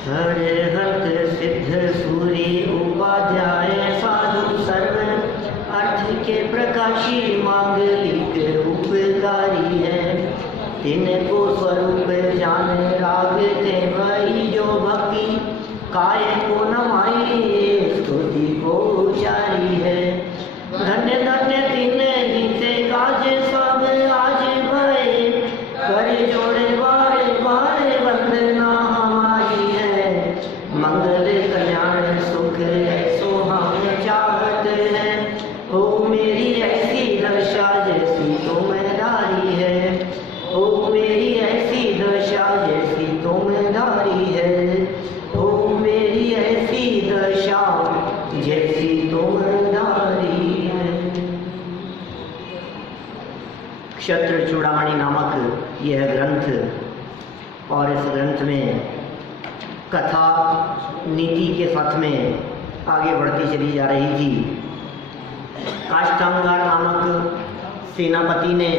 हरिहत सिद्ध सूरी उपाध्याय साधु सर्व अर्थ के प्रकाशी मांगलिक उपकारी है। तिनको स्वरूप जान रागते वही जो भक्ति काय को नमाई स्तुति को उचारी है। धन्य धन्य तिन हिते काज सब आज भय कर जोड़े बारे बारे वंदना हमारी है। मंगल कल्याण सुख ऐसो हम चाहत है। हो मेरी ऐसी दशा जैसी तुमदारी है। हो मेरी ऐसी दशा जैसी तुमदारी है। हो मेरी ऐसी दशा जैसी तुमदारी है। क्षत्र चूड़ामणि नामक यह ग्रंथ और इस ग्रंथ में कथा नीति के साथ में आगे बढ़ती चली जा रही थी। काष्ठांगार नामक सेनापति ने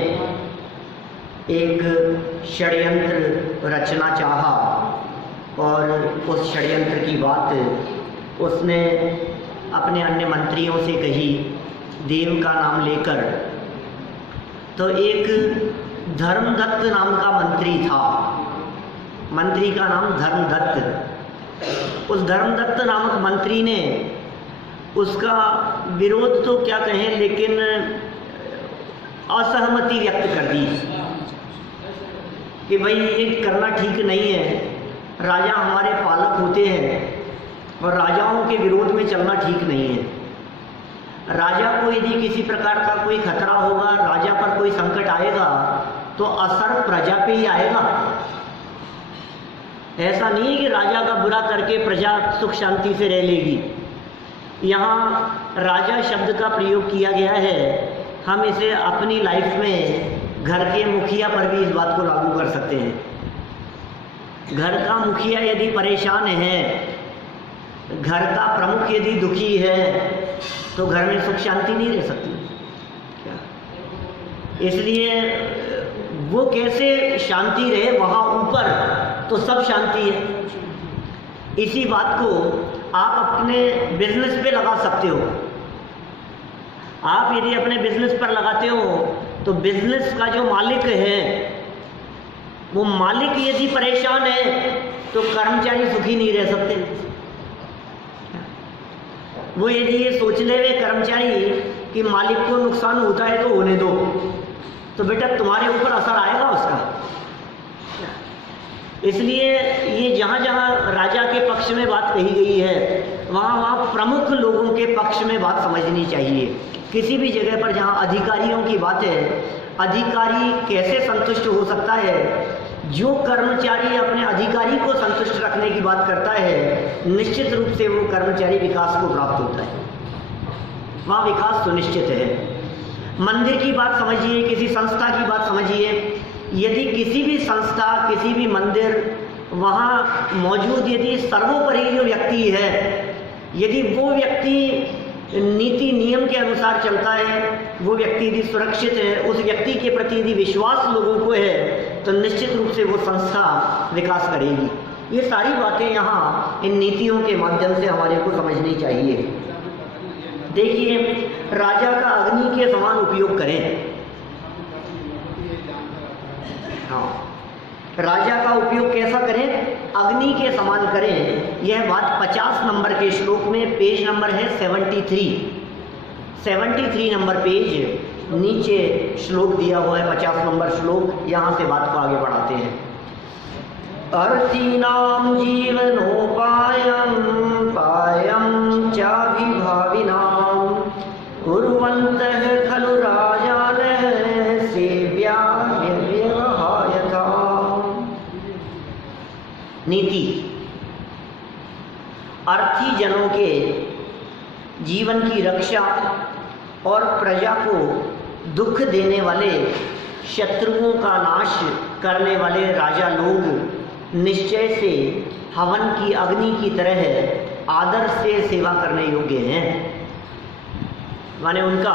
एक षड्यंत्र रचना चाहा और उस षड्यंत्र की बात उसने अपने अन्य मंत्रियों से कही देव का नाम लेकर। तो एक धर्मदत्त नाम का मंत्री था। मंत्री का नाम धर्मदत्त। उस धर्मदत्त नामक मंत्री ने उसका विरोध तो क्या कहें लेकिन असहमति व्यक्त कर दी कि भाई ये करना ठीक नहीं है। राजा हमारे पालक होते हैं और राजाओं के विरोध में चलना ठीक नहीं है। राजा को यदि किसी प्रकार का कोई खतरा होगा, राजा पर कोई संकट आएगा तो असर प्रजा पे ही आएगा। ऐसा नहीं है कि राजा का बुरा करके प्रजा सुख शांति से रह लेगी। यहाँ राजा शब्द का प्रयोग किया गया है। हम इसे अपनी लाइफ में घर के मुखिया पर भी इस बात को लागू कर सकते हैं। घर का मुखिया यदि परेशान है, घर का प्रमुख यदि दुखी है तो घर में सुख शांति नहीं रह सकती। इसलिए वो कैसे शांति रहे, वहाँ ऊपर तो सब शांति है। इसी बात को आप अपने बिजनेस पे लगा सकते हो। आप यदि अपने बिजनेस पर लगाते हो तो बिजनेस का जो मालिक है वो मालिक यदि परेशान है तो कर्मचारी सुखी नहीं रह सकते। वो यदि ये सोच ले वे कर्मचारी कि मालिक को नुकसान होता है तो होने दो, तो बेटा तुम्हारे ऊपर असर आएगा उसका। इसलिए ये जहाँ जहाँ राजा के पक्ष में बात कही गई है वहाँ वहाँ प्रमुख लोगों के पक्ष में बात समझनी चाहिए। किसी भी जगह पर जहाँ अधिकारियों की बात है, अधिकारी कैसे संतुष्ट हो सकता है? जो कर्मचारी अपने अधिकारी को संतुष्ट रखने की बात करता है, निश्चित रूप से वो कर्मचारी विकास को प्राप्त होता है, वहाँ विकास सुनिश्चित है। मंदिर की बात समझिए, किसी संस्था की बात समझिए। यदि किसी भी संस्था, किसी भी मंदिर, वहाँ मौजूद यदि सर्वोपरि जो व्यक्ति है, यदि वो व्यक्ति नीति नियम के अनुसार चलता है, वो व्यक्ति यदि सुरक्षित है, उस व्यक्ति के प्रति यदि विश्वास लोगों को है, तो निश्चित रूप से वो संस्था विकास करेगी। ये सारी बातें यहाँ इन नीतियों के माध्यम से हमारे को समझनी चाहिए। देखिए, राजा का अग्नि के समान उपयोग करें। हाँ, राजा का उपयोग कैसा करें? अग्नि के समान करें। यह बात 50 नंबर के श्लोक में, पेज नंबर है 73 नंबर पेज, नीचे श्लोक दिया हुआ है 50 नंबर श्लोक। यहाँ से बात को आगे बढ़ाते हैं। अर्थीनाम जीवनोपायम पायम चाभिभाविनाम कुर्वन्तः खलु राजानः सेव्याय व्यवहायता। नीति, अर्थी जनों के जीवन की रक्षा और प्रजा को दुख देने वाले, शत्रुओं का नाश करने वाले राजा लोग निश्चय से हवन की अग्नि की तरह आदर से सेवा करने योग्य हैं। माने उनका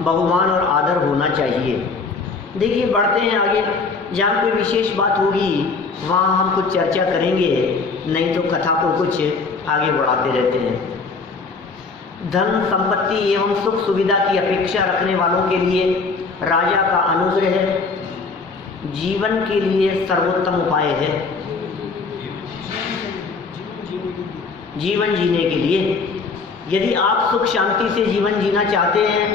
बहुमान और आदर होना चाहिए। देखिए, बढ़ते हैं आगे। जहाँ कोई विशेष बात होगी वहाँ हम कुछ चर्चा करेंगे, नहीं तो कथा को कुछ आगे बढ़ाते रहते हैं। धन संपत्ति एवं सुख सुविधा की अपेक्षा रखने वालों के लिए राजा का अनुग्रह जीवन के लिए सर्वोत्तम उपाय है। जीवन जीने के लिए यदि आप सुख शांति से जीवन जीना चाहते हैं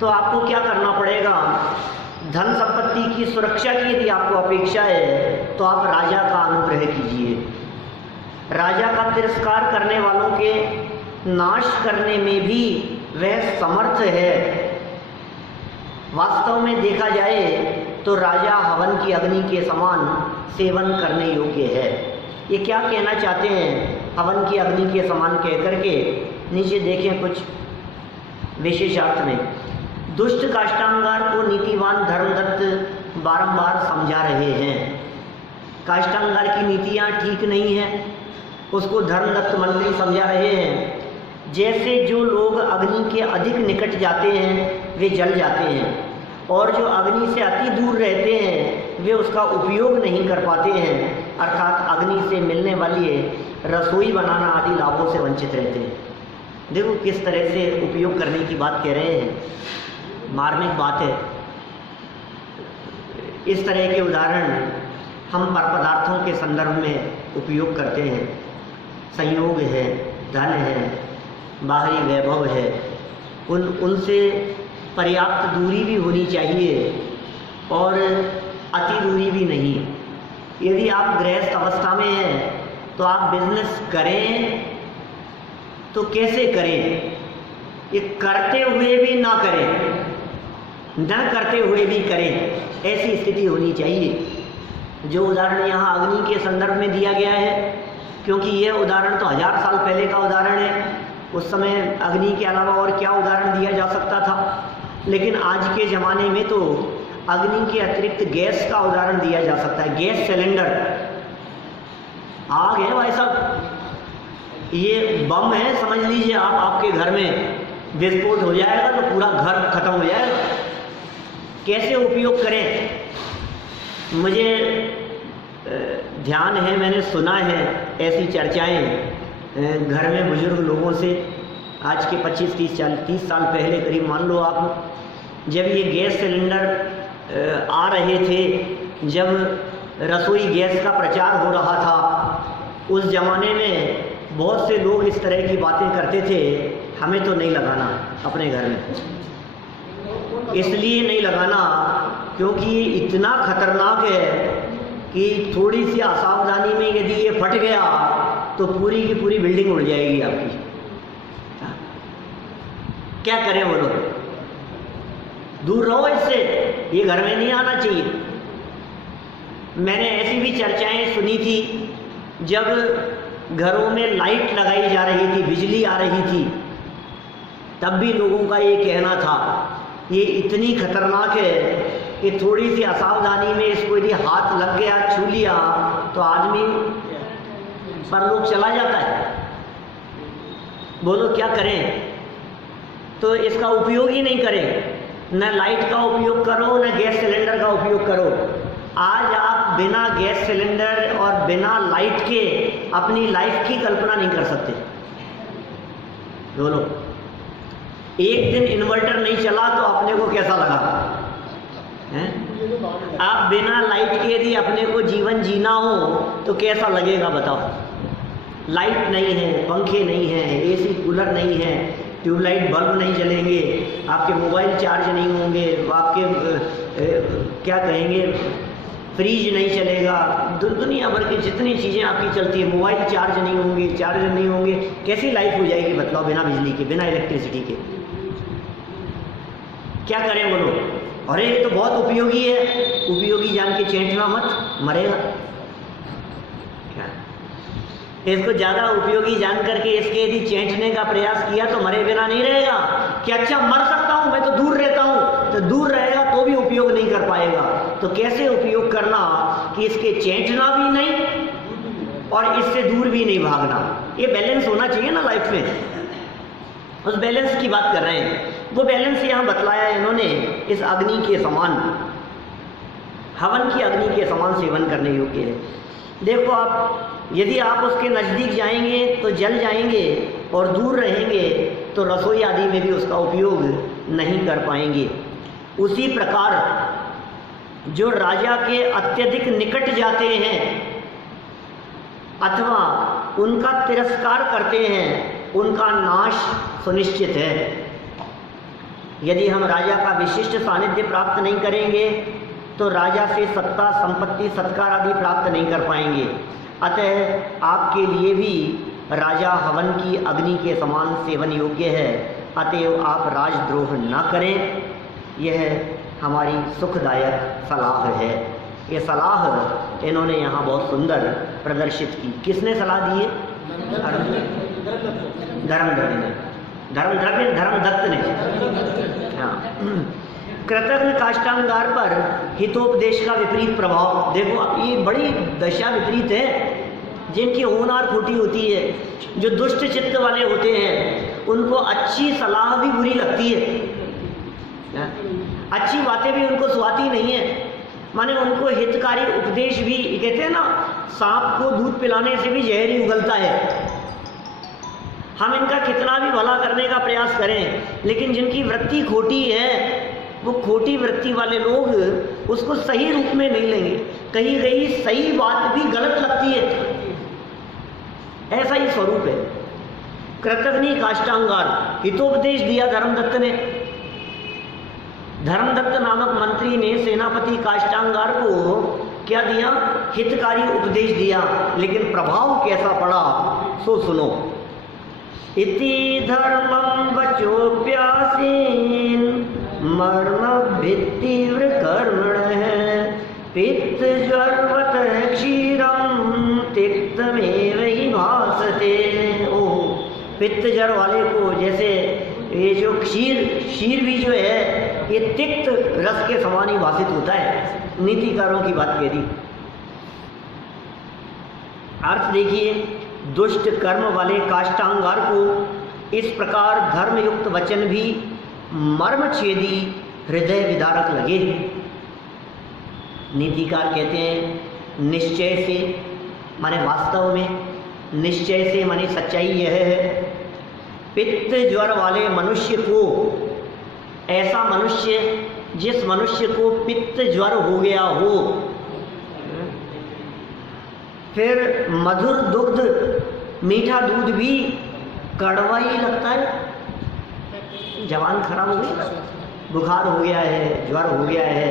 तो आपको क्या करना पड़ेगा? धन संपत्ति की सुरक्षा की यदि आपको अपेक्षा है तो आप राजा का अनुग्रह कीजिए। राजा का तिरस्कार करने वालों के नाश करने में भी वह समर्थ है। वास्तव में देखा जाए तो राजा हवन की अग्नि के समान सेवन करने योग्य है। ये क्या कहना चाहते हैं हवन की अग्नि के समान कह करके? नीचे देखें कुछ विशेषार्थ में। दुष्ट काष्ठांगार को नीतिवान धर्मदत्त बारंबार समझा रहे हैं। काष्ठांगार की नीतियाँ ठीक नहीं हैं, उसको धर्मदत्त मंत्री समझा रहे हैं। जैसे जो लोग अग्नि के अधिक निकट जाते हैं वे जल जाते हैं, और जो अग्नि से अति दूर रहते हैं वे उसका उपयोग नहीं कर पाते हैं, अर्थात अग्नि से मिलने वाली रसोई बनाना आदि लाभों से वंचित रहते हैं। देखो किस तरह से उपयोग करने की बात कह रहे हैं, मार्मिक बात है। इस तरह के उदाहरण हम पर पदार्थों के संदर्भ में उपयोग करते हैं। संयोग है, धन है, बाहरी वैभव है, उनसे पर्याप्त दूरी भी होनी चाहिए और अति दूरी भी नहीं। यदि आप गृहस्थ अवस्था में हैं तो आप बिजनेस करें तो कैसे करें? ये करते हुए भी ना करें, न करते हुए भी करें, ऐसी स्थिति होनी चाहिए। जो उदाहरण यहाँ अग्नि के संदर्भ में दिया गया है, क्योंकि यह उदाहरण तो 1000 साल पहले का उदाहरण है, उस समय अग्नि के अलावा और क्या उदाहरण दिया जा सकता था। लेकिन आज के ज़माने में तो अग्नि के अतिरिक्त गैस का उदाहरण दिया जा सकता है। गैस सिलेंडर आग है भाई साहब, ये बम है समझ लीजिए आप। आपके घर में विस्फोट हो जाएगा तो पूरा घर खत्म हो जाएगा। कैसे उपयोग करें? मुझे ध्यान है, मैंने सुना है ऐसी चर्चाएं घर में बुजुर्ग लोगों से। आज के 25-30 साल पहले करीब मान लो आप, जब ये गैस सिलेंडर आ रहे थे, जब रसोई गैस का प्रचार हो रहा था, उस ज़माने में बहुत से लोग इस तरह की बातें करते थे, हमें तो नहीं लगाना अपने घर में। इसलिए नहीं लगाना क्योंकि ये इतना खतरनाक है कि थोड़ी सी असावधानी में यदि ये फट गया तो पूरी की पूरी बिल्डिंग उड़ जाएगी आपकी। क्या करें बोलो? दूर रहो इससे, ये घर में नहीं आना चाहिए। मैंने ऐसी भी चर्चाएं सुनी थी जब घरों में लाइट लगाई जा रही थी, बिजली आ रही थी, तब भी लोगों का ये कहना था ये इतनी खतरनाक है कि थोड़ी सी असावधानी में इसको यदि हाथ लग गया, छू लिया तो आदमी परलोक चला जाता है। बोलो क्या करें? तो इसका उपयोग ही नहीं करें, न लाइट का उपयोग करो न गैस सिलेंडर का उपयोग करो। आज आप बिना गैस सिलेंडर और बिना लाइट के अपनी लाइफ की कल्पना नहीं कर सकते। बोलो, एक दिन इन्वर्टर नहीं चला तो अपने को कैसा लगा है? आप बिना लाइट के यदि अपने को जीवन जीना हो तो कैसा लगेगा बताओ? लाइट नहीं है, पंखे नहीं है, एसी कूलर नहीं है, ट्यूबलाइट बल्ब नहीं जलेंगे, आपके मोबाइल चार्ज नहीं होंगे, आपके क्या कहेंगे फ्रीज नहीं चलेगा, दुनिया भर की जितनी चीज़ें आपकी चलती है, मोबाइल चार्ज नहीं होंगे, चार्जर नहीं होंगे, कैसी लाइफ हो जाएगी बताओ बिना बिजली के, बिना इलेक्ट्रिसिटी के? क्या करें बोलो? अरे ये तो बहुत उपयोगी है, उपयोगी जान के चेंटना मत, मरेगा। क्या इसको ज़्यादा उपयोगी जान करके इसके यदि चेंटने का प्रयास किया तो मरे बिना नहीं रहेगा कि अच्छा मर सकता हूँ, मैं तो दूर रहता हूँ, तो दूर रहेगा तो भी उपयोग नहीं कर पाएगा। तो कैसे उपयोग करना कि इसके चेंटना भी नहीं और इससे दूर भी नहीं भागना? ये बैलेंस होना चाहिए ना लाइफ में, उस बैलेंस की बात कर रहे हैं। वो बैलेंस यहाँ बतलाया है इन्होंने इस अग्नि के समान। हवन की अग्नि के समान सेवन करने योग्य है। देखो आप, यदि आप उसके नज़दीक जाएंगे तो जल जाएंगे और दूर रहेंगे तो रसोई आदि में भी उसका उपयोग नहीं कर पाएंगे। उसी प्रकार जो राजा के अत्यधिक निकट जाते हैं अथवा उनका तिरस्कार करते हैं, उनका नाश सुनिश्चित है। यदि हम राजा का विशिष्ट सानिध्य प्राप्त नहीं करेंगे तो राजा से सत्ता, संपत्ति, सत्कार आदि प्राप्त नहीं कर पाएंगे। अतः आपके लिए भी राजा हवन की अग्नि के समान सेवन योग्य है। अतएव आप राजद्रोह न करें, यह हमारी सुखदायक सलाह है। ये सलाह इन्होंने यहाँ बहुत सुंदर प्रदर्शित की। किसने सलाह दी है? धर्मदत्त ने। हाँ, कृतज्ञ काष्ठांगार पर हितोपदेश का विपरीत प्रभाव। देखो ये बड़ी दशा विपरीत है। जिनकी होनहार खोटी होती है, जो दुष्ट चित्त वाले होते हैं, उनको अच्छी सलाह भी बुरी लगती है, अच्छी बातें भी उनको सुहाती नहीं है। माने उनको हितकारी उपदेश भी, कहते हैं ना, सांप को दूध पिलाने से भी जहर ही उगलता है। हम इनका कितना भी भला करने का प्रयास करें, लेकिन जिनकी वृत्ति खोटी है, वो खोटी वृत्ति वाले लोग उसको सही रूप में नहीं लेंगे। कहीं कहीं सही बात भी गलत लगती है। ऐसा ही स्वरूप है। कृतघ्नि काष्ठांगार, हितोपदेश दिया धर्मदत्त ने। धर्मदत्त नामक मंत्री ने सेनापति काष्ठांगार को क्या दिया? हितकारी उपदेश दिया। लेकिन प्रभाव कैसा पड़ा सो सुनो। इति धर्मं वचोप्यासीन मर्म भित्तिव्र कर्मणः पित्तज्वरवत क्षीरम तिक्तमेव हि भासते। ओ, पित्तज्वर वाले को जैसे ये जो क्षीर भी जो है ये तिक्त रस के समान ही भाषित होता है। नीतिकारों की बात कह दी। अर्थ देखिए, दुष्ट कर्म वाले काष्ठांगार को इस प्रकार धर्मयुक्त वचन भी मर्मछेदी हृदय विदारक लगे। नीतिकार कहते हैं निश्चय से, माने वास्तव में, निश्चय से माने सच्चाई यह है, पित्त ज्वर वाले मनुष्य को, ऐसा मनुष्य जिस मनुष्य को पित्त ज्वर हो गया हो, फिर मधुर दुग्ध, मीठा दूध भी कड़वा ही लगता है। जवान खराब हो गई, बुखार हो गया है, ज्वर हो गया है,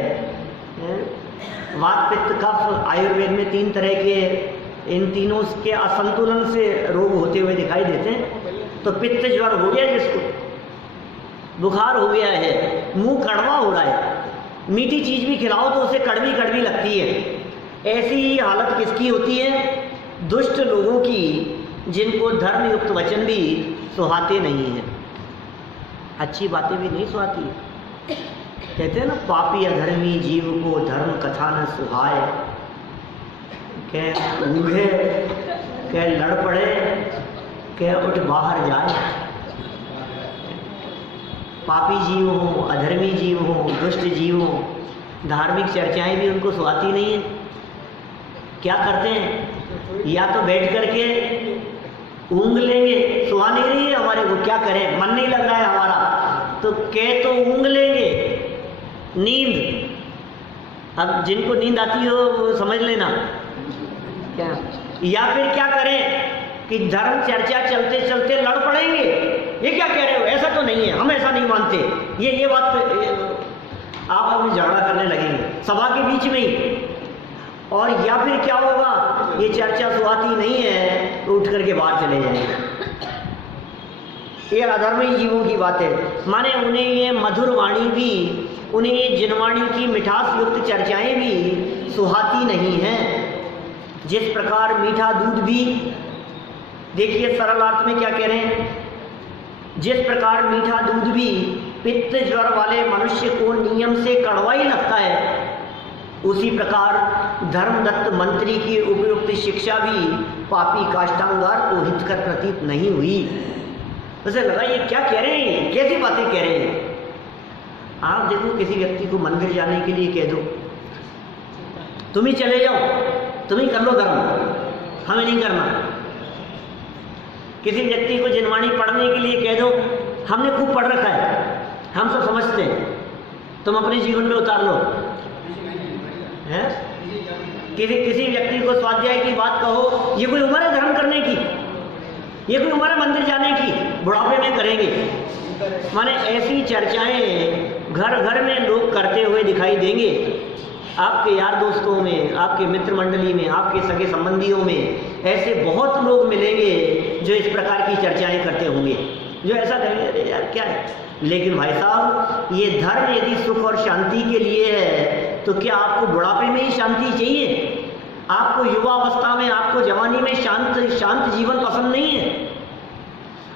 वात पित्त कफ, आयुर्वेद में 3 तरह के, इन तीनों के असंतुलन से रोग होते हुए दिखाई देते हैं। तो पित्त ज्वर हो गया जिसको, बुखार हो गया है, मुंह कड़वा हो रहा है, मीठी चीज भी खिलाओ तो उसे कड़वी कड़वी लगती है। ऐसी हालत किसकी होती है? दुष्ट लोगों की, जिनको धर्मयुक्त वचन भी सुहाते नहीं हैं, अच्छी बातें भी नहीं सुहाती। कहते हैं ना, पापी अधर्मी जीव को धर्म कथा न सुहाए। कह ऊँघे, कह लड़ पड़े, कह उठ बाहर जाए। पापी जीव हो, अधर्मी जीव हो, दुष्ट जीव हो, धार्मिक चर्चाएं भी उनको सुहाती नहीं है। क्या करते हैं? या तो बैठ करके ऊँघ लेंगे, सुहा नहीं रही है हमारे को, क्या करें, मन नहीं लग रहा है हमारा, तो कह तो ऊँघ लेंगे, नींद। अब जिनको नींद आती हो वो समझ लेना क्या। या फिर क्या करें कि धर्म चर्चा चलते चलते लड़ पड़ेंगे, ये क्या कह रहे हो, ऐसा तो नहीं है, हम ऐसा नहीं मानते, ये बात आप में झगड़ा करने लगेंगे सभा के बीच में ही। और या फिर क्या होगा, ये चर्चा सुहाती नहीं है तो उठ करके बाहर चले जाएंगे। ये अधर्मी जीवों की बात है। माने उन्हें ये मधुर वाणी भी, उन्हें ये जिनवाणी की मिठास युक्त चर्चाएं भी सुहाती नहीं हैं। जिस प्रकार मीठा दूध भी, देखिए सरल अर्थ में क्या कह रहे हैं, जिस प्रकार मीठा दूध भी पित्त ज्वर वाले मनुष्य को नियम से कड़वा ही लगता है, उसी प्रकार धर्मदत्त मंत्री की उपयुक्त शिक्षा भी पापी काष्ठांगार को हितकर प्रतीत नहीं हुई। उसे लगा ये क्या कह रहे हैं, कैसी बातें कह रहे हैं। आप देखो, किसी व्यक्ति को मंदिर जाने के लिए कह दो, तुम ही चले जाओ, तुम ही कर लो धर्म, हमें नहीं करना। किसी व्यक्ति को जिनवाणी पढ़ने के लिए कह दो, हमने खूब पढ़ रखा है, हम सब समझते हैं, तुम अपने जीवन में उतार लो। है किसी व्यक्ति को स्वाध्याय की बात कहो, ये कोई उम्र है धर्म करने की, ये कोई उम्र है मंदिर जाने की, बुढ़ापे में करेंगे। माने ऐसी चर्चाएं घर घर में लोग करते हुए दिखाई देंगे। आपके यार दोस्तों में, आपके मित्र मंडली में, आपके सगे संबंधियों में ऐसे बहुत लोग मिलेंगे जो इस प्रकार की चर्चाएं करते होंगे, जो ऐसा कहेंगे अरे यार क्या है। लेकिन भाई साहब, ये धर्म यदि सुख और शांति के लिए है तो क्या आपको बुढ़ापे में ही शांति चाहिए? आपको युवावस्था में, आपको जवानी में शांत जीवन पसंद नहीं है?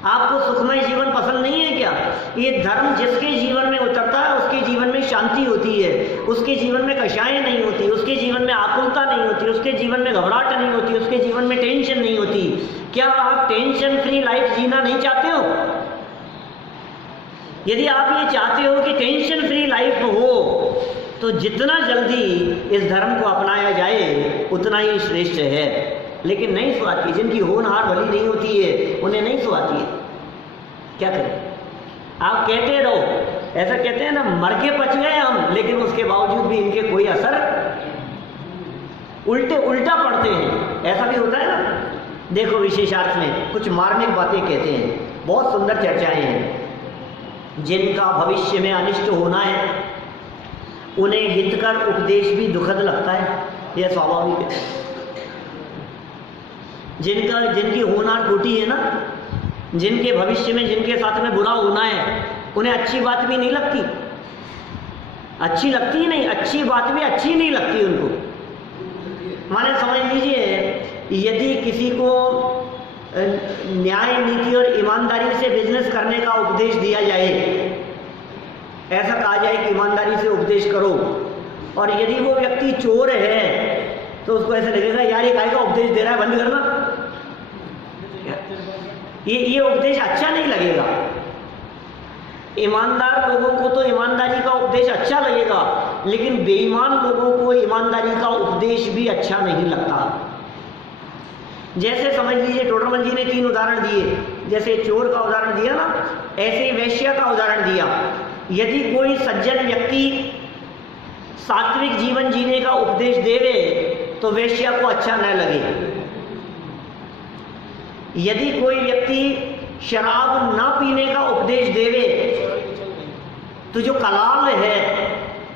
आपको सुखमय जीवन पसंद नहीं है क्या? ये धर्म जिसके जीवन में उतरता है उसके जीवन में शांति होती है, उसके जीवन में कषायें नहीं होती, उसके जीवन में आकुलता नहीं होती, उसके जीवन में घबराहट नहीं होती, उसके जीवन में टेंशन नहीं होती। क्या आप टेंशन फ्री लाइफ जीना नहीं चाहते हो? यदि आप ये चाहते हो कि टेंशन फ्री लाइफ हो तो जितना जल्दी इस धर्म को अपनाया जाए उतना ही श्रेष्ठ है। लेकिन नहीं सुहाती, जिनकी होनहार भली नहीं होती है उन्हें नहीं सुहाती है, क्या करें? आप कहते रहो, ऐसा कहते हैं ना, मर के पच गए हम, लेकिन उसके बावजूद भी इनके कोई असर उल्टा पड़ते हैं। ऐसा भी होता है ना। देखो विशेषार्थ में कुछ मार्मिक बातें कहते हैं, बहुत सुंदर चर्चाएं हैं। जिनका भविष्य में अनिष्ट होना है उन्हें हितकर उपदेश भी दुखद लगता है, यह स्वाभाविक है। जिनकी होनहार खोटी है ना, जिनके भविष्य में जिनके साथ में बुरा होना है, उन्हें अच्छी बात भी नहीं लगती, अच्छी लगती ही नहीं, अच्छी बात भी अच्छी नहीं लगती उनको। माने समझ लीजिए, यदि किसी को न्याय नीति और ईमानदारी से बिजनेस करने का उपदेश दिया जाए, ऐसा कहा जाए कि ईमानदारी से उपदेश करो, और यदि वो व्यक्ति चोर है तो उसको ऐसा लगेगा यार ये काय का उपदेश दे रहा है, बंद करना। ये उपदेश अच्छा नहीं लगेगा। ईमानदार लोगों को तो ईमानदारी का उपदेश अच्छा लगेगा, लेकिन बेईमान लोगों को ईमानदारी का उपदेश भी अच्छा नहीं लगता। जैसे समझ लीजिए टोडरमल जी ने 3 उदाहरण दिए, जैसे चोर का उदाहरण दिया ना, ऐसे ही वैश्य का उदाहरण दिया। यदि कोई सज्जन व्यक्ति सात्विक जीवन जीने का उपदेश देवे तो वैश्य को अच्छा न लगे। यदि कोई व्यक्ति शराब ना पीने का उपदेश देवे तो जो कलाल है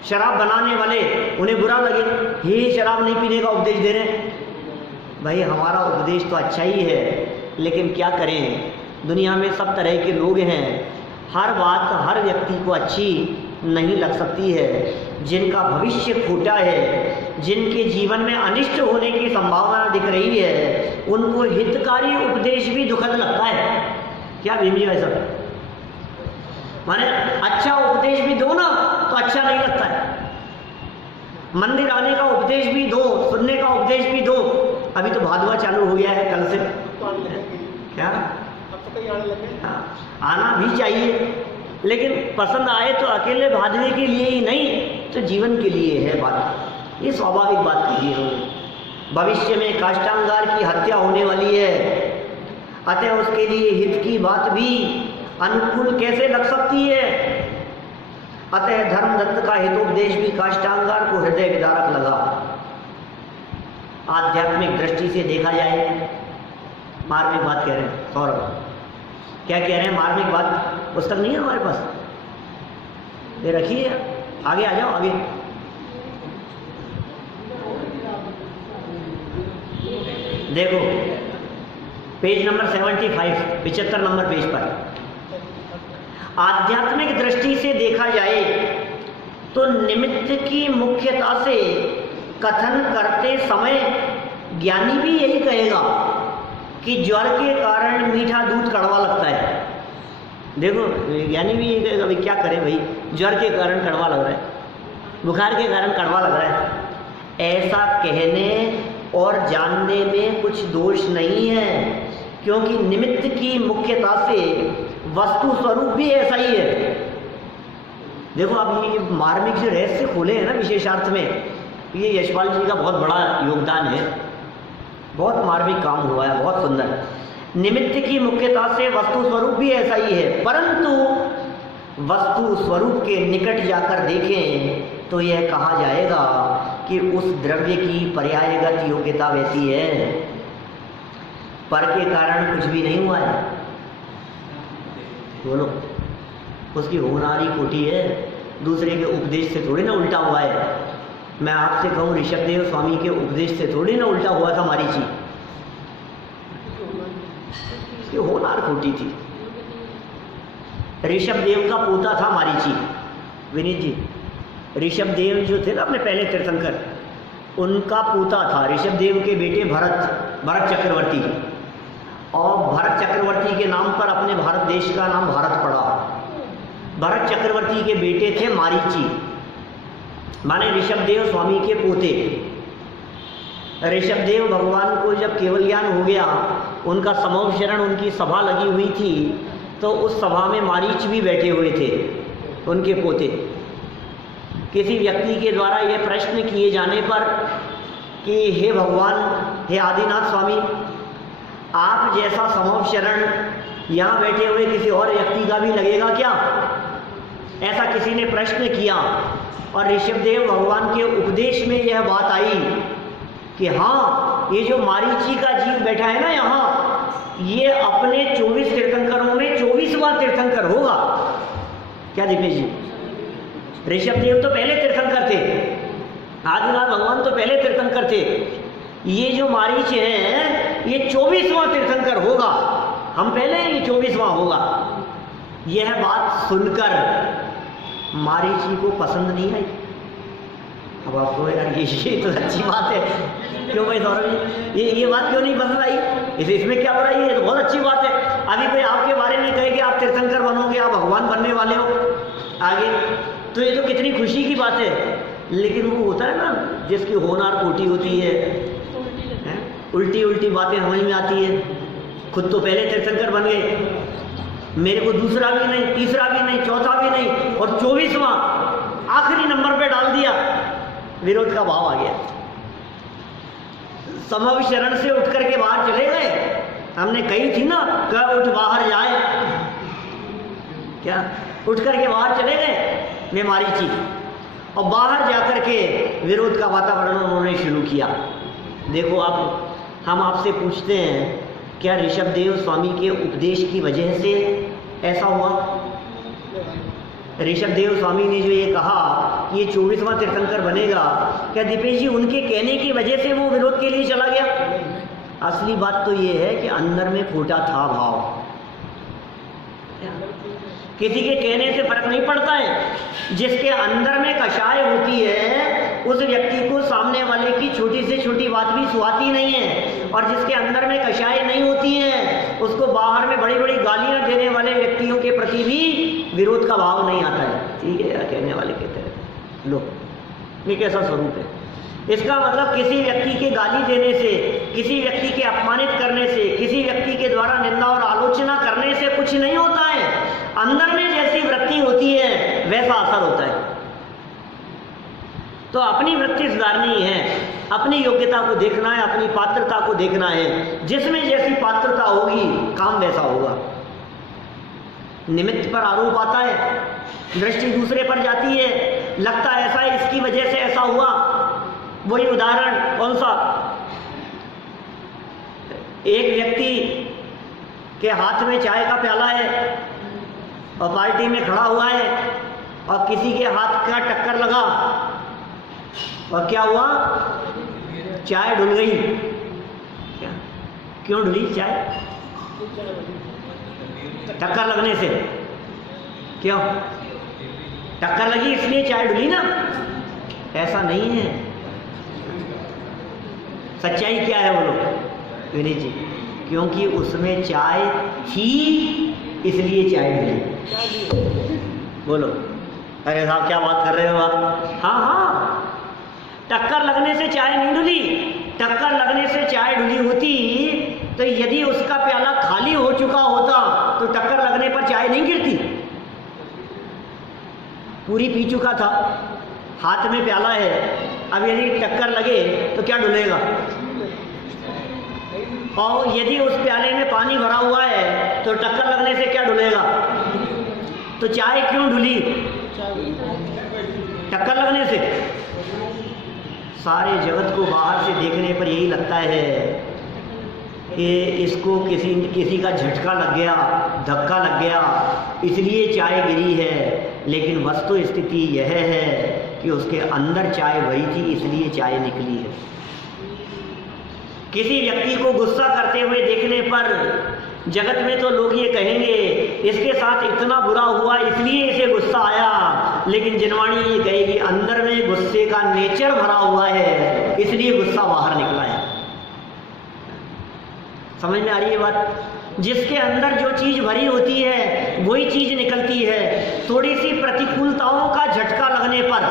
शराब बनाने वाले, उन्हें बुरा लगे, ये शराब नहीं पीने का उपदेश दे रहे हैं। भाई हमारा उपदेश तो अच्छा ही है, लेकिन क्या करें, दुनिया में सब तरह के लोग हैं, हर बात हर व्यक्ति को अच्छी नहीं लग सकती है। जिनका भविष्य खोटा है, जिनके जीवन में अनिष्ट होने की संभावना दिख रही है, उनको हितकारी उपदेश भी दुखद लगता है। क्या भीम जी भाई साहब? माने अच्छा उपदेश भी दो ना तो अच्छा नहीं लगता है। मंदिर आने का उपदेश भी दो, सुनने का उपदेश भी दो। अभी तो भादवा चालू हो गया है कल से, क्या हाँ, आना भी चाहिए, लेकिन पसंद आए तो अकेले भादवे के लिए ही नहीं तो जीवन के लिए है बात। ये स्वाभाविक बात कही है। भविष्य में काष्टांगार की हत्या होने वाली है, अतः उसके लिए हित की बात भी अनुकूल कैसे लग सकती है। अतः धर्मदत्त का हितोपदेश भी काष्टांगार को हृदय विदारक लगा। आध्यात्मिक दृष्टि से देखा जाए, मार्मिक बात कह रहे हैं सौरभ, क्या कह रहे हैं? मार्मिक बात पुस्तक नहीं है हमारे पास, ये रखिए, आगे आ जाओ आगे। देखो पेज नंबर 75, 75 नंबर पेज पर, आध्यात्मिक दृष्टि से देखा जाए तो निमित्त की मुख्यता से कथन करते समय ज्ञानी भी यही कहेगा कि ज्वर के कारण मीठा दूध कड़वा लगता है। देखो ज्ञानी भी यही कहेगा, भाई क्या करें भाई, ज्वर के कारण कड़वा लग रहा है, बुखार के कारण कड़वा लग रहा है। ऐसा कहने और जानने में कुछ दोष नहीं है, क्योंकि निमित्त की मुख्यता से वस्तु स्वरूप भी ऐसा ही है। देखो आप ये मार्मिक जो रहस्य खोले हैं ना विशेषार्थ में, ये यशपाल जी का बहुत बड़ा योगदान है, बहुत मार्मिक काम हुआ है, बहुत सुंदर। निमित्त की मुख्यता से वस्तु स्वरूप भी ऐसा ही है, परंतु वस्तु स्वरूप के निकट जाकर देखें तो यह कहा जाएगा कि उस द्रव्य की पर्यायगत योग्यता वैसी है, पर के कारण कुछ भी नहीं हुआ है। बोलो, उसकी होनारी कोटि है, दूसरे के उपदेश से थोड़ी ना उल्टा हुआ है। मैं आपसे कहूँ ऋषभदेव स्वामी के उपदेश से थोड़ी ना उल्टा हुआ था मारीची, उसकी होनार कोटि थी। ऋषभदेव का पोता था मारीची। विनीत जी, ऋषभदेव जो थे ना अपने पहले तीर्थंकर, उनका पोता था ऋषभदेव के बेटे भरत चक्रवर्ती, और भरत चक्रवर्ती के नाम पर अपने भारत देश का नाम भारत पड़ा। भरत चक्रवर्ती के बेटे थे मारीची, माने ऋषभदेव स्वामी के पोते। ऋषभदेव भगवान को जब केवल ज्ञान हो गया, उनका समूह शरण उनकी सभा लगी हुई थी, तो उस सभा में मारीच भी बैठे हुए थे, उनके पोते। किसी व्यक्ति के द्वारा यह प्रश्न किए जाने पर कि हे भगवान, हे आदिनाथ स्वामी, आप जैसा समूह शरण यहाँ बैठे हुए किसी और व्यक्ति का भी लगेगा क्या? ऐसा किसी ने प्रश्न किया, और ऋषभदेव भगवान के उपदेश में यह बात आई कि हाँ, ये जो मारीची का जीव बैठा है ना यहाँ, ये अपने 24 तीर्थंकरों में 24वां तीर्थंकर होगा। क्या दिपेश जी? ऋषभदेव तो पहले तीर्थंकर थे, आदिनाथ भगवान तो पहले तीर्थंकर थे, ये जो मारीच है ये 24वां तीर्थंकर होगा, हम पहले हैं, ये 24वां होगा। यह बात सुनकर मारीची को पसंद नहीं आई। अब आपको यार ये तो अच्छी बात है, क्यों भाई सौरभ जी, ये बात क्यों नहीं पसंद आई? इसमें क्या बुराई है? ये तो बहुत अच्छी बात है। अभी कोई आपके बारे में कहे कि आप तीर्थंकर बनोगे, आप भगवान बनने वाले हो आगे, तो ये तो कितनी खुशी की बात है। लेकिन वो होता है ना, जिसकी होनार कोटी होती है, उल्टी उल्टी बातें समझ में आती है। खुद तो पहले तीर्थंकर बन गए, मेरे को दूसरा भी नहीं, तीसरा भी नहीं, चौथा भी नहीं, और 24वां आखिरी नंबर पे डाल दिया। विरोध का भाव आ गया। समूह शरण से उठ करके बाहर चले गए। हमने कही थी ना, कब उठ बाहर जाए, क्या उठ करके बाहर चले गए वे मारीची, और बाहर जाकर के विरोध का वातावरण उन्होंने शुरू किया। देखो, आप हम आपसे पूछते हैं, क्या ऋषभदेव स्वामी के उपदेश की वजह से ऐसा हुआ? ऋषभदेव स्वामी ने जो ये कहा कि ये 24वां तीर्थंकर बनेगा, क्या दीपेश जी उनके कहने की वजह से वो विरोध के लिए चला गया? असली बात तो ये है कि अंदर में खोटा था भाव। किसी के कहने से फर्क नहीं पड़ता है। जिसके अंदर में कषाय होती है, उस व्यक्ति को सामने वाले की छोटी से छोटी बात भी सुहाती नहीं है, और जिसके अंदर में कषाय नहीं होती है, उसको बाहर में बड़ी बड़ी गालियां देने वाले व्यक्तियों के प्रति भी विरोध का भाव नहीं आता है। ठीक है, कहने वाले कहते हैं लो, ये कैसा स्वरूप है? इसका मतलब किसी व्यक्ति के गाली देने से, किसी व्यक्ति के अपमानित करने से, किसी व्यक्ति के द्वारा निंदा और आलोचना करने से कुछ नहीं होता है। अंदर में जैसी वृत्ति होती है वैसा असर होता है। तो अपनी वृत्ति सुधारनी है, अपनी योग्यता को देखना है, अपनी पात्रता को देखना है। जिसमें जैसी पात्रता होगी काम वैसा होगा। निमित्त पर आरोप आता है, दृष्टि दूसरे पर जाती है, लगता ऐसा है इसकी वजह से ऐसा हुआ। वही उदाहरण कौन सा? एक व्यक्ति के हाथ में चाय का प्याला है और पार्टी में खड़ा हुआ है, और किसी के हाथ का टक्कर लगा, और क्या हुआ? चाय ढुल गई। क्या? क्यों ढुली चाय? टक्कर लगने से। क्यों? टक्कर लगी इसलिए चाय ढुली ना? ऐसा नहीं है। सच्चाई क्या है बोलो विनीत जी? क्योंकि उसमें चाय थी इसलिए चाय ढुली। बोलो, अरे साहब क्या बात कर रहे हो आप? हाँ हाँ, टक्कर लगने से चाय नहीं ढुली। टक्कर लगने से चाय ढुली होती तो यदि उसका प्याला खाली हो चुका होता तो टक्कर लगने पर चाय नहीं गिरती। पूरी पी चुका था, हाथ में प्याला है, अब यदि टक्कर लगे तो क्या डुलेगा? और यदि उस प्याले में पानी भरा हुआ है तो टक्कर लगने से क्या डुलेगा? तो चाय क्यों डुली? टक्कर लगने से। सारे जगत को बाहर से देखने पर यही लगता है कि इसको किसी का झटका लग गया, धक्का लग गया, इसलिए चाय गिरी है। लेकिन वस्तु स्थिति यह है कि उसके अंदर चाय भरी थी, इसलिए चाय निकली है। किसी व्यक्ति को गुस्सा करते हुए देखने पर जगत में तो लोग ये कहेंगे इसके साथ इतना बुरा हुआ इसलिए इसे गुस्सा आया, लेकिन जिनवाणी ये कहेगी अंदर में गुस्से का नेचर भरा हुआ है, इसलिए गुस्सा बाहर निकला है। समझ में आ रही है बात? जिसके अंदर जो चीज भरी होती है वही चीज निकलती है। थोड़ी सी प्रतिकूलताओं का झटका लगने पर,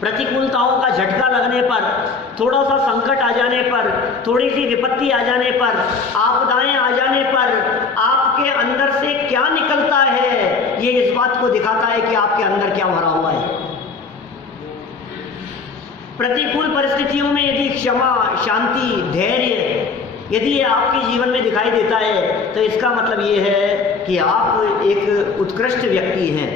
प्रतिकूलताओं का झटका लगने पर, थोड़ा सा संकट आ जाने पर, थोड़ी सी विपत्ति आ जाने पर, आपदाएं आ जाने पर आपके अंदर से क्या निकलता है, ये इस बात को दिखाता है कि आपके अंदर क्या भरा हुआ है। प्रतिकूल परिस्थितियों में यदि क्षमा, शांति, धैर्य यदि ये आपके जीवन में दिखाई देता है तो इसका मतलब ये है कि आप एक उत्कृष्ट व्यक्ति हैं।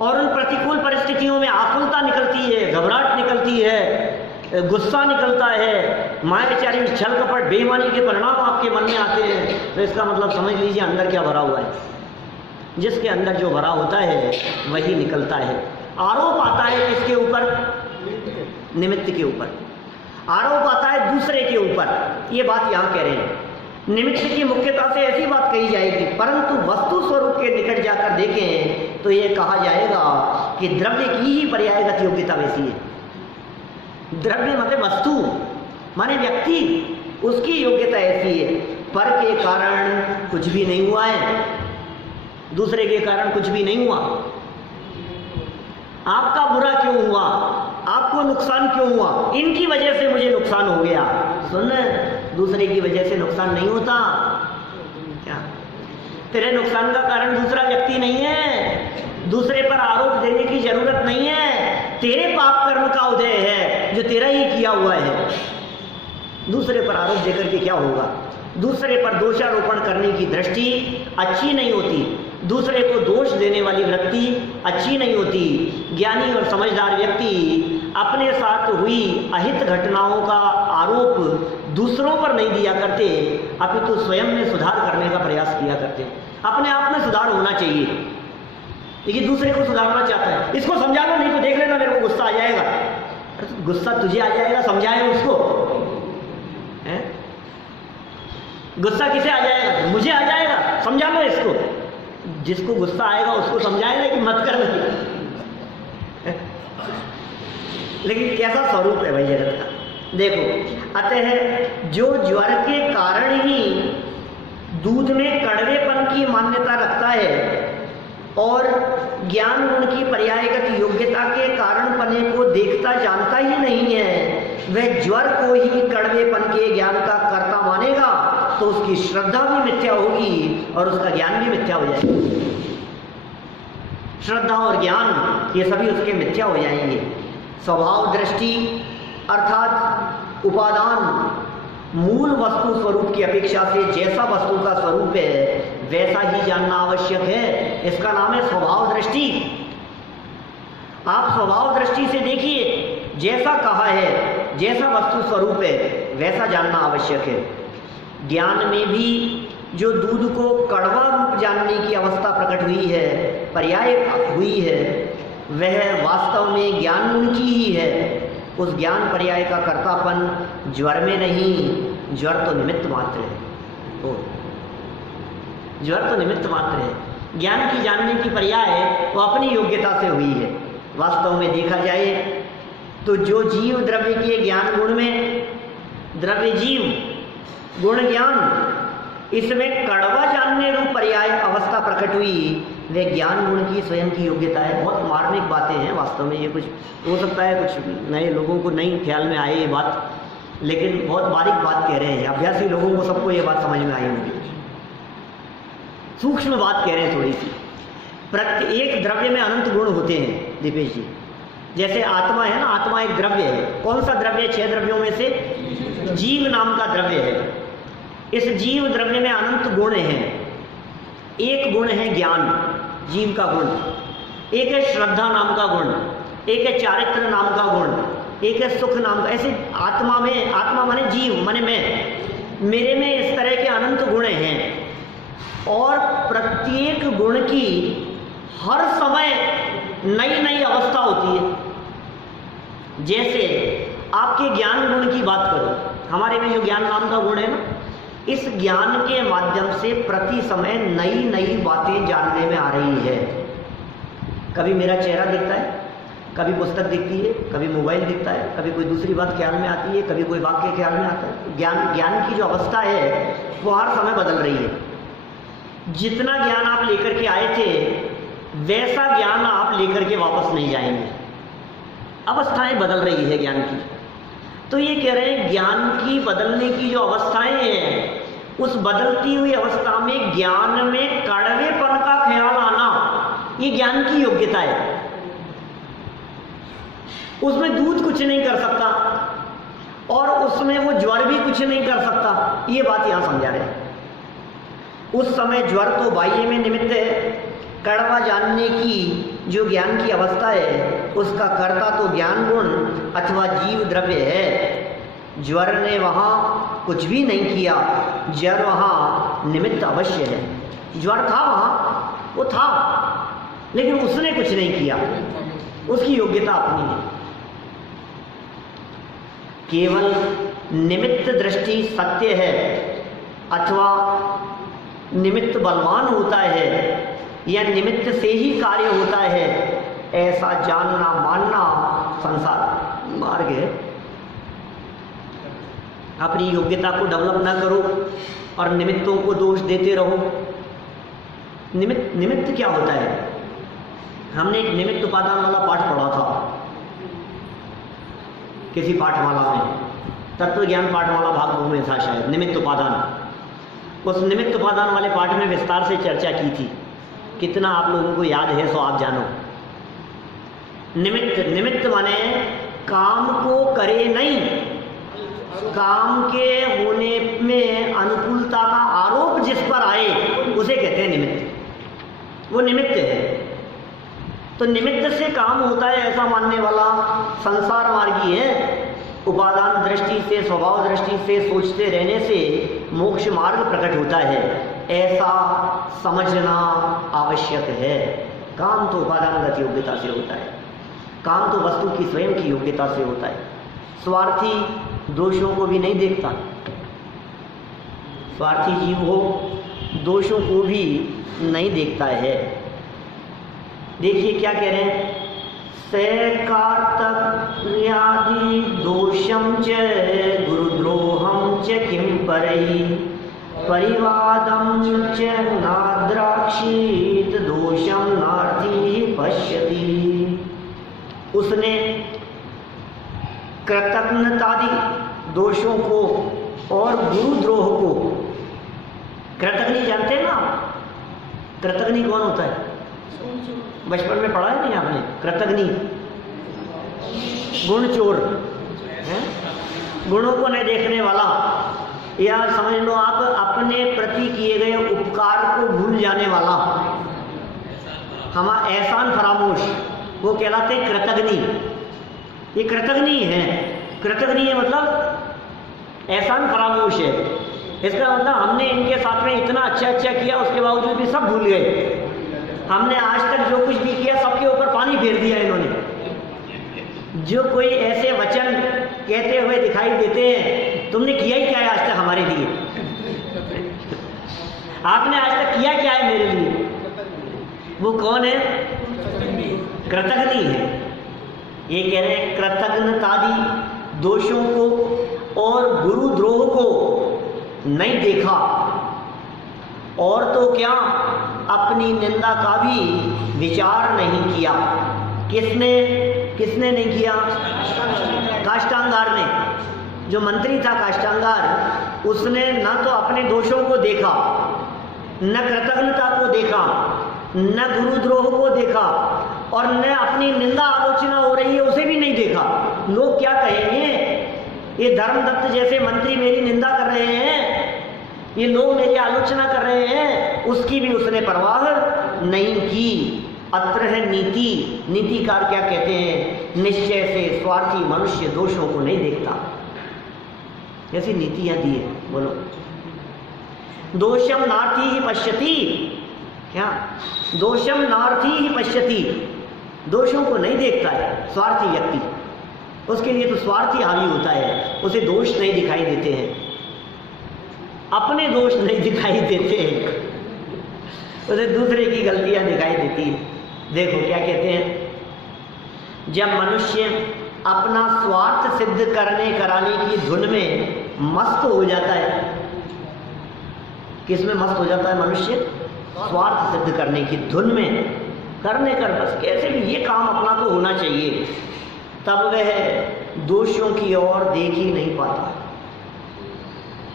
और उन प्रतिकूल परिस्थितियों में आकुलता निकलती है, घबराहट निकलती है, गुस्सा निकलता है, मायाचारी, छल कपट, बेईमानी के परिणाम आपके मन में आते हैं, तो इसका मतलब समझ लीजिए अंदर क्या भरा हुआ है। जिसके अंदर जो भरा होता है वही निकलता है। आरोप आता है किसके ऊपर? निमित्त के ऊपर। आरोप आता है दूसरे के ऊपर। ये बात यहाँ कह रहे हैं। निमित्त की मुख्यता से ऐसी बात कही जाएगी, परंतु वस्तु स्वरूप के निकट जाकर देखें तो ये कहा जाएगा कि द्रव्य की ही पर्यायगत योग्यता वैसी है। द्रव्य मतलब वस्तु माने व्यक्ति, उसकी योग्यता ऐसी है। पर के कारण कुछ भी नहीं हुआ है, दूसरे के कारण कुछ भी नहीं हुआ। आपका बुरा क्यों हुआ, आपको नुकसान क्यों हुआ, इनकी वजह से मुझे नुकसान हो गया। सुन, दूसरे की वजह से नुकसान नहीं होता। क्या तेरे नुकसान का कारण दूसरा व्यक्ति नहीं है, दूसरे पर आरोप देने की जरूरत नहीं है। तेरे पाप कर्म का उदय है जो तेरा ही किया हुआ है। दूसरे पर आरोप देकर के क्या होगा? दूसरे पर दोषारोपण करने की दृष्टि अच्छी नहीं होती, दूसरे को दोष देने वाली वृत्ति अच्छी नहीं होती। ज्ञानी और समझदार व्यक्ति अपने साथ हुई अहित घटनाओं का आरोप दूसरों पर नहीं दिया करते, अपितु स्वयं में सुधार करने का प्रयास किया करते। अपने आप में सुधार होना चाहिए। लेकिन दूसरे को सुधारना चाहता है, इसको समझा लो, नहीं तो देख लेना मेरे को गुस्सा आ जाएगा। अरे गुस्सा तुझे आ जाएगा, समझाए उसको। गुस्सा किसे आ जाएगा? मुझे आ जाएगा, समझा लो इसको। जिसको गुस्सा आएगा उसको समझाएगा कि मत कर नहीं। लेकिन कैसा स्वरूप है भाई जगत का, देखो। अतः जो ज्वर के कारण ही दूध में कड़वेपन की मान्यता रखता है और ज्ञान गुण की पर्यायगत योग्यता के कारण पने को देखता जानता ही नहीं है, वह ज्वर को ही कड़वेपन के ज्ञान का कर्ता मानेगा तो उसकी श्रद्धा भी मिथ्या होगी और उसका ज्ञान भी मिथ्या हो जाएगा। श्रद्धा और ज्ञान ये सभी उसके मिथ्या हो जाएंगे। स्वभाव दृष्टि अर्थात उपादान मूल वस्तु स्वरूप की अपेक्षा से जैसा वस्तु का स्वरूप है वैसा ही जानना आवश्यक है। इसका नाम है स्वभाव दृष्टि। आप स्वभाव दृष्टि से देखिए, जैसा कहा है, जैसा वस्तु स्वरूप है वैसा जानना आवश्यक है। ज्ञान में भी जो दूध को कड़वा रूप जानने की अवस्था प्रकट हुई है, पर्याय हुई है, वह वास्तव में ज्ञान गुण की ही है। उस ज्ञान पर्याय का कर्तापन ज्वर में नहीं, ज्वर तो निमित्त मात्र है। ओ, ज्वर तो निमित्त मात्र है। ज्ञान की जानने की पर्याय वो अपनी योग्यता से हुई है। वास्तव में देखा जाए तो जो जीव द्रव्य के ज्ञान गुण में, द्रव्य जीव गुण ज्ञान, इसमें कड़वा जानने रूप पर्याय अवस्था प्रकट हुई, वह ज्ञान गुण की स्वयं की योग्यता है। बहुत मार्मिक बातें हैं वास्तव में। ये कुछ हो सकता है कुछ नए लोगों को नहीं ख्याल में आए ये बात, लेकिन बहुत बारीक बात कह रहे हैं। अभ्यासी लोगों को सबको ये बात समझ में आई होगी। सूक्ष्म बात कह रहे हैं थोड़ी सी। प्रत्येक द्रव्य में अनंत गुण होते हैं दीपेश जी। जैसे आत्मा है ना, आत्मा एक द्रव्य है। कौन सा द्रव्य है? 6 द्रव्यों में से जीव नाम का द्रव्य है। इस जीव द्रव्य में अनंत गुण हैं। एक गुण है ज्ञान, जीव का गुण, एक है श्रद्धा नाम का गुण, एक है चारित्र नाम का गुण, एक है सुख नाम का। ऐसे आत्मा में, आत्मा माने जीव माने मैं, मेरे में इस तरह के अनंत गुण हैं और प्रत्येक गुण की हर समय नई नई अवस्था होती है। जैसे आपके ज्ञान गुण की बात करो, हमारे में जो ज्ञान नाम का गुण है ना, इस ज्ञान के माध्यम से प्रति समय नई नई बातें जानने में आ रही है। कभी मेरा चेहरा दिखता है, कभी पुस्तक दिखती है, कभी मोबाइल दिखता है, कभी कोई दूसरी बात ख्याल में आती है, कभी कोई वाक्य ख्याल में आता है। ज्ञान की जो अवस्था है वो हर समय बदल रही है। जितना ज्ञान आप लेकर के आए थे वैसा ज्ञान आप लेकर के वापस नहीं जाएंगे। अवस्थाएं बदल रही है ज्ञान की। तो ये कह रहे हैं ज्ञान की बदलने की जो अवस्थाएं हैं, उस बदलती हुई अवस्था में ज्ञान में कड़वेपन का ख्याल आना, ये ज्ञान की योग्यता है। उसमें दूध कुछ नहीं कर सकता और उसमें वो ज्वर भी कुछ नहीं कर सकता, ये बात यहां समझा रहे हैं। उस समय ज्वर तो बाह्य में निमित्त है, कड़वा जानने की जो ज्ञान की अवस्था है उसका कर्ता तो ज्ञान गुण अथवा जीव द्रव्य है। ज्वर ने वहां कुछ भी नहीं किया, ज्वर वहां निमित्त अवश्य है। ज्वर था वहां, वो था, लेकिन उसने कुछ नहीं किया, उसकी योग्यता अपनी है। केवल निमित्त दृष्टि सत्य है अथवा निमित्त बलवान होता है या निमित्त से ही कार्य होता है, ऐसा जानना मानना संसार मार्ग है। अपनी योग्यता को डेवलप ना करो और निमित्तों को दोष देते रहो। निमित्त क्या होता है? हमने एक निमित्त उपादान वाला पाठ पढ़ा था किसी पाठमाला में, तत्व ज्ञान पाठमाला भाग 2 में था शायद, निमित्त उपादान। उस निमित्त उपादान वाले पाठ में विस्तार से चर्चा की थी। कितना आप लोगों को याद है सो आप जानो। निमित्त माने काम को करे नहीं, काम के होने में अनुकूलता का आरोप जिस पर आए उसे कहते हैं निमित्त। वो निमित्त है। तो निमित्त से काम होता है ऐसा मानने वाला संसार मार्गी है। उपादान दृष्टि से, स्वभाव दृष्टि से सोचते रहने से मोक्ष मार्ग प्रकट होता है, ऐसा समझना आवश्यक है। काम तो उपादानगत योग्यता से होता है, काम तो वस्तु की स्वयं की योग्यता से होता है। स्वार्थी दोषों को भी नहीं देखता, स्वार्थी जीव हो दोषों को भी नहीं देखता है। देखिए क्या कह रहे हैं, कार्तव्यादि दोषम च गुरुद्रोहम च किम परई परिवादम च नाद्राक्षीत दोषम नार्थी पश्यति। उसने कृतज्ञतादि दोषों को और गुरुद्रोह को, कृतज्ञ जानते हैं ना? कृतज्ञ कौन होता है? बचपन में पढ़ा है नहीं आपने? कृतज्ञ गुण चोर है, गुणों को नहीं देखने वाला, या समझ लो आप अपने प्रति किए गए उपकार को भूल जाने वाला, हम एहसान फरामोश, वो कहलाते कृतज्ञ। ये कृतज्ञ है। कृतज्ञ है मतलब एहसान फरामोश है। इसका मतलब हमने इनके साथ में इतना अच्छा किया, उसके बावजूद भी सब भूल गए। हमने आज तक जो कुछ भी किया सबके ऊपर पानी फेर दिया इन्होंने। जो कोई ऐसे वचन कहते हुए दिखाई देते हैं, तुमने किया ही क्या है आज तक हमारे लिए? आपने आज तक किया क्या है मेरे लिए? वो कौन है? कृतज्ञ है। ये कह रहे हैं कृतज्ञतादि दोषों को और गुरुद्रोह को नहीं देखा, और तो क्या अपनी निंदा का भी विचार नहीं किया। किसने नहीं किया? काष्टांगार ने। जो मंत्री था काष्टांगार, उसने न तो अपने दोषों को देखा, न कृतज्ञता को देखा, न गुरुद्रोह को देखा, और न अपनी निंदा आलोचना हो रही है उसे भी नहीं देखा। लोग क्या कहेंगे, ये धर्मदत्त जैसे मंत्री मेरी निंदा कर रहे हैं, ये लोग मेरी आलोचना कर रहे हैं, उसकी भी उसने परवाह नहीं की। अत्र है नीति। नीतिकार क्या कहते हैं, निश्चय से स्वार्थी मनुष्य दोषों को नहीं देखता। ऐसी नीतियां दी है। बोलो, दोषम नार्थी ही पश्यति। क्या? दोषम नार्थी ही पश्यति, दोषों को नहीं देखता है स्वार्थी व्यक्ति। उसके लिए तो स्वार्थी हावी होता है, उसे दोष नहीं दिखाई देते हैं, अपने दोष नहीं दिखाई देते हैं, उसे दूसरे की गलतियां दिखाई देती है। देखो क्या कहते हैं, जब मनुष्य अपना स्वार्थ सिद्ध करने कराने की धुन में मस्त हो जाता है, किस में मस्त हो जाता है मनुष्य? स्वार्थ सिद्ध करने की धुन में, करने कर बस कैसे भी ये काम अपना को होना चाहिए, तब वह दोषों की ओर देख ही नहीं पाता,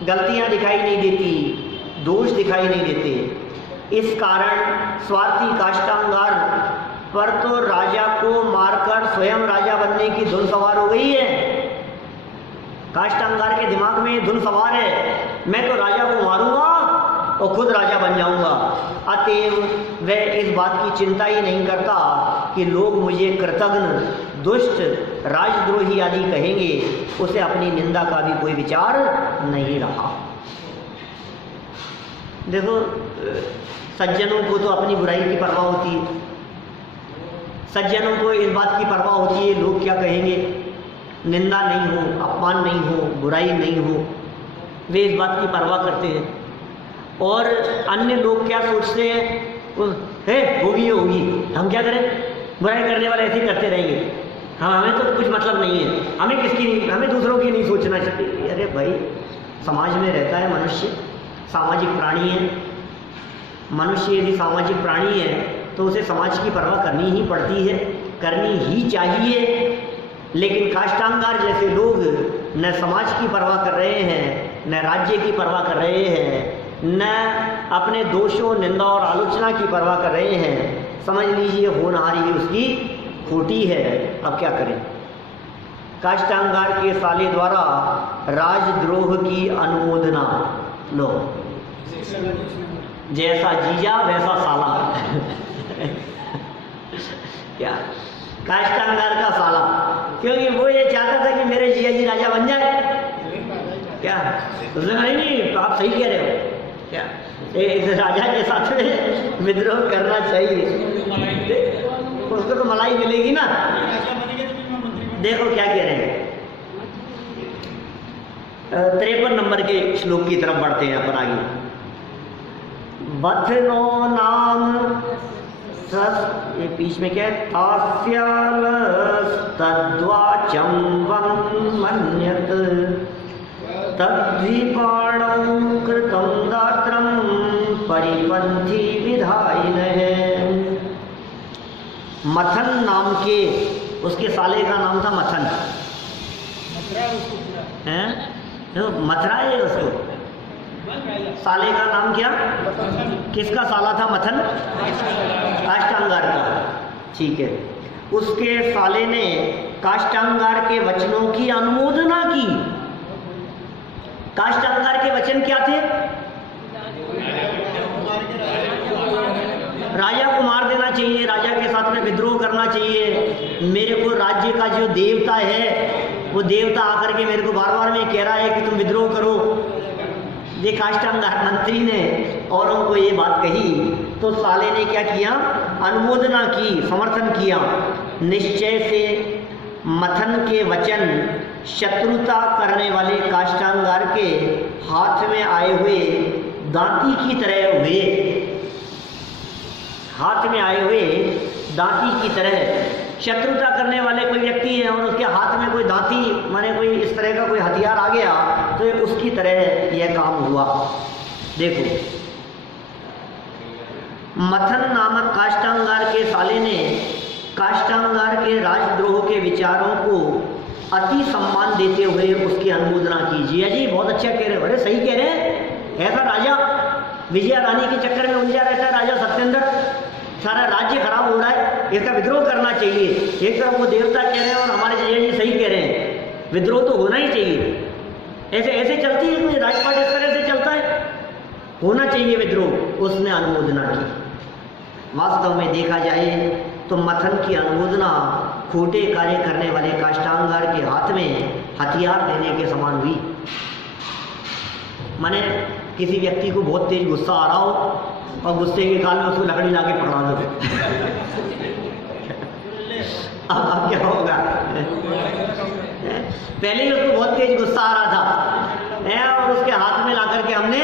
गलतियां दिखाई नहीं देती, दोष दिखाई नहीं देते। इस कारण स्वार्थी काष्ठांगार पर तो राजा को मारकर स्वयं राजा बनने की धुन सवार हो गई है। काष्ठांगार के दिमाग में धुन सवार है, मैं तो राजा को मारूंगा और खुद राजा बन जाऊंगा। अतएव वह इस बात की चिंता ही नहीं करता कि लोग मुझे कृतघ्न, दुष्ट, राजद्रोही आदि कहेंगे, उसे अपनी निंदा का भी कोई विचार नहीं रहा। देखो, सज्जनों को तो अपनी बुराई की परवाह होती है, सज्जनों को इस बात की परवाह होती है लोग क्या कहेंगे, निंदा नहीं हो, अपमान नहीं हो, बुराई नहीं हो, वे इस बात की परवाह करते हैं। और अन्य लोग क्या सोचते हैं, है होगी होगी, हम क्या करें, बुराई करने वाले ऐसे ही करते रहेंगे, हमें तो कुछ मतलब नहीं है, हमें किसकी नहीं, हमें दूसरों की नहीं सोचना चाहिए। अरे भाई, समाज में रहता है मनुष्य, सामाजिक प्राणी है। मनुष्य यदि सामाजिक प्राणी है तो उसे समाज की परवाह करनी ही पड़ती है, करनी ही चाहिए। लेकिन काष्ठांगार जैसे लोग न समाज की परवाह कर रहे हैं, न राज्य की परवाह कर रहे हैं, न अपने दोषों, निंदा और आलोचना की परवाह कर रहे हैं। समझ लीजिए होनहारी भी उसकी खोटी है। अब क्या करें? काष्ठांगार के साले द्वारा राजद्रोह की अनुमोदना लो, जैसा जीजा वैसा साला। क्या? काष्ठांगार का साला, क्योंकि वो ये चाहता था कि मेरे जिया जी राजा बन जाए। क्या? उसने कहा नहीं, तो आप सही कह रहे हो। क्या? एक राजा के साथ में विद्रोह करना चाहिए, उसको तो मलाई मिलेगी ना। देखो क्या कह रहे हैं, 53 नंबर के श्लोक की तरफ बढ़ते हैं अपन आगे। बथनो नाम सस, ये बीच में क्या है, तद्वाचम वं मन्यत तद्विपाणं कृतं दात्रं परिपंथी विधायिनः। मथन नाम के उसके साले का नाम था मथन, हैं? तो मथुरा है उसको, साले का नाम क्या, किसका साला था? मथन, काष्ठांगार का। ठीक है, उसके साले ने काष्ठांगार के वचनों की अनुमोदना की। काष्ठांगार के वचन क्या थे? राजा को मार देना चाहिए, राजा के साथ में विद्रोह करना चाहिए, मेरे को राज्य का जो देवता है वो देवता आकर के मेरे को बार बार में कह रहा है कि तुम विद्रोह करो। ये काष्ठांगार मंत्री ने औरों को ये बात कही तो साले ने क्या किया? अनुमोदना की, समर्थन किया। निश्चय से मथन के वचन शत्रुता करने वाले काष्ठांगार के हाथ में आए हुए दांती की तरह हुए, हाथ में आए हुए दांती की तरह। शत्रुता करने वाले कोई व्यक्ति है और उसके हाथ में कोई दांती, माने कोई इस तरह का कोई हथियार आ गया तो उसकी तरह यह काम हुआ। देखो, मथन नामक काष्ठांगार के साले ने काष्ठांगार के राजद्रोह के विचारों को अति सम्मान देते हुए उसकी अनुमोदना की। जिया जी बहुत अच्छा कह रहे हो, बड़े सही कह रहे हैं। ऐसा राजा विजया रानी के चक्कर में उलझा रहता है राजा सत्येंद्र, सारा राज्य खराब हो रहा है, इसका विद्रोह करना चाहिए। एक तरफ वो देवता कह रहे हैं और हमारे जय जी सही कह रहे हैं, विद्रोह तो होना ही चाहिए। ऐसे ऐसे चलती है कोई राजपाट, इस तरह से चलता है, होना चाहिए विद्रोह। उसने अनुमोदना की। वास्तव में देखा जाए तो मथन की अनुमोदना खोटे कार्य करने वाले काष्टांगार के हाथ में हथियार देने के समान हुई। माने किसी व्यक्ति को बहुत तेज गुस्सा आ रहा हो और गुस्से के काल में उसको लकड़ी लाके पकड़ा दो, अब क्या होगा? पहले ही उसको बहुत तेज गुस्सा आ रहा था और उसके हाथ में लाकर के हमने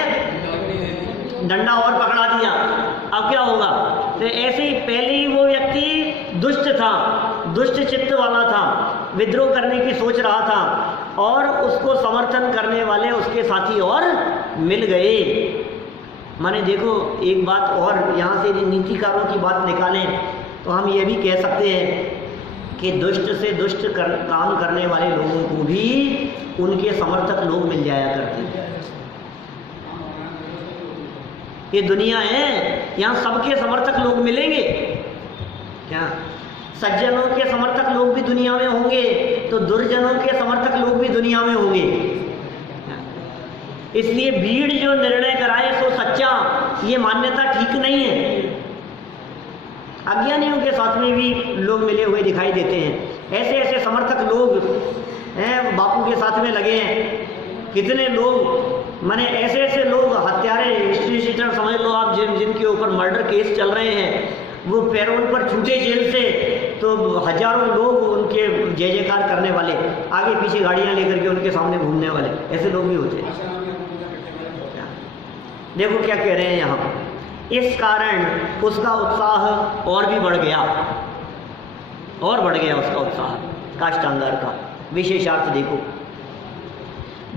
डंडा और पकड़ा दिया, अब क्या होगा? तो ऐसे ही पहले ही वो व्यक्ति दुष्ट था, दुष्ट चित्त वाला था, विद्रोह करने की सोच रहा था और उसको समर्थन करने वाले उसके साथी और मिल गए। माने देखो एक बात और, यहाँ से नीतिकारों की बात निकालें तो हम ये भी कह सकते हैं कि दुष्ट से दुष्ट काम करने वाले लोगों को भी उनके समर्थक लोग मिल जाया करते हैं। ये दुनिया है, यहाँ सबके समर्थक लोग मिलेंगे क्या? सज्जनों के समर्थक लोग भी दुनिया में होंगे तो दुर्जनों के समर्थक लोग भी दुनिया में होंगे। इसलिए भीड़ जो निर्णय कराए सो सच्चा, ये मान्यता ठीक नहीं है। अज्ञानियों के साथ में भी लोग मिले हुए दिखाई देते हैं। ऐसे ऐसे समर्थक लोग हैं, बापू के साथ में लगे हैं। कितने लोग, माने ऐसे ऐसे लोग हत्यारे, हिस्ट्री शीटर समझ लो आप, जिनके ऊपर मर्डर केस चल रहे हैं, वो पैरोल पर छूटे जेल से तो हजारों लोग उनके जय जयकार करने वाले, आगे पीछे गाड़ियां लेकर के उनके सामने घूमने वाले, ऐसे लोग भी होते हैं। देखो क्या कह रहे हैं यहाँ, इस कारण उसका उत्साह और भी बढ़ गया, और बढ़ गया उसका उत्साह काष्टांगार का। विशेषार्थ देखो,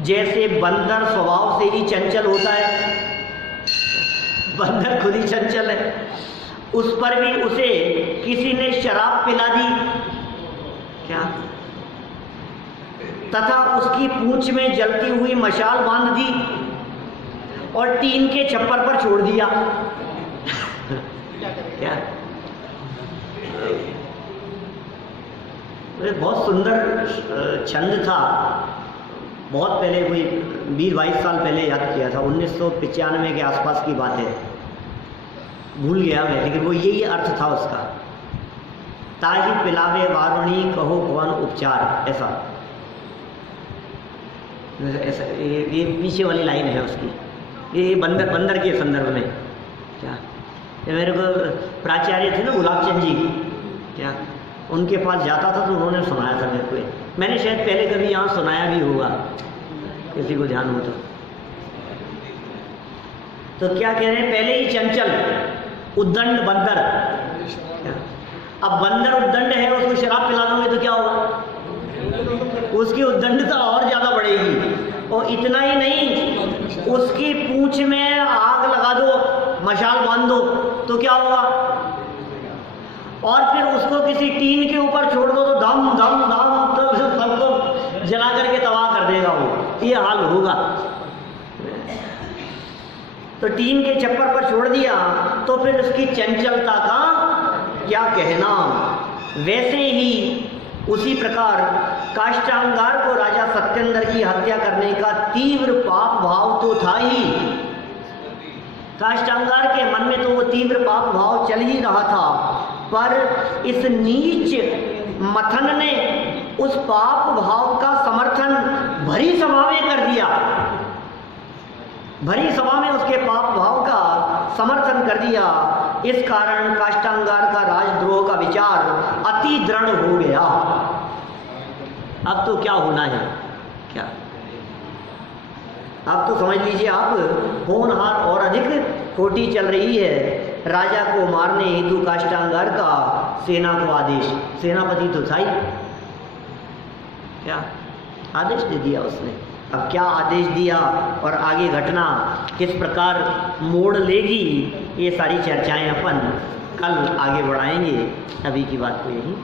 जैसे बंदर स्वभाव से ही चंचल होता है, बंदर खुद ही चंचल है, उस पर भी उसे किसी ने शराब पिला दी क्या, तथा उसकी पूंछ में जलती हुई मशाल बांध दी और टीन के छप्पर पर छोड़ दिया क्या? बहुत सुंदर छंद था, बहुत पहले, कोई 20-22 साल पहले याद किया था, 1995 के आसपास की बात है, भूल गया मैं, लेकिन वो यही अर्थ था उसका। ताही पिलावे वारुणी कहो कौन उपचार, ऐसा ऐसा ये पीछे वाली लाइन है उसकी, ये बंदर के संदर्भ में क्या। ये मेरे को प्राचार्य थे ना गुलाबचंद जी क्या, उनके पास जाता था तो उन्होंने सुनाया था मेरे को। मैंने शायद पहले कभी यहाँ सुनाया भी होगा, किसी को ध्यान हो तो क्या कह रहे हैं, पहले ही चंचल उद्दंड बंदर। अब बंदर उद्दंड है, उसको शराब पिला दोगे तो क्या होगा? उसकी उद्दंडता और ज्यादा बढ़ेगी। और इतना ही नहीं, उसकी पूंछ में आग लगा दो, मशाल बांध दो तो क्या होगा? और फिर उसको किसी टीन के ऊपर छोड़ दो तो धम धम धम तो सबको जला करके तबाह कर देगा वो, ये हाल होगा। तो टीन के छप्पर पर छोड़ दिया तो फिर उसकी चंचलता का क्या कहना। वैसे ही उसी प्रकार काष्टांगार को राजा सत्येंद्र की हत्या करने का तीव्र पाप भाव तो था ही। काष्टांगार के मन में तो वो तीव्र पाप भाव चल ही रहा था, पर इस नीच मथन ने उस पाप भाव का समर्थन भरी सभा में कर दिया। भरी सभा में उसके पाप भाव का समर्थन कर दिया। इस कारण काष्टांगार का राजद्रोह का विचार अति दृढ़ हो गया। अब तो क्या होना है, क्या अब तो समझ लीजिए आप, होनहार और अधिक खोटी चल रही है। राजा को मारने हेतु काष्टांगार का सेना को आदेश, सेनापति तो था ही, क्या आदेश दे दिया उसने। अब क्या आदेश दिया और आगे घटना किस प्रकार मोड़ लेगी, ये सारी चर्चाएं अपन कल आगे बढ़ाएंगे। अभी की बात को यही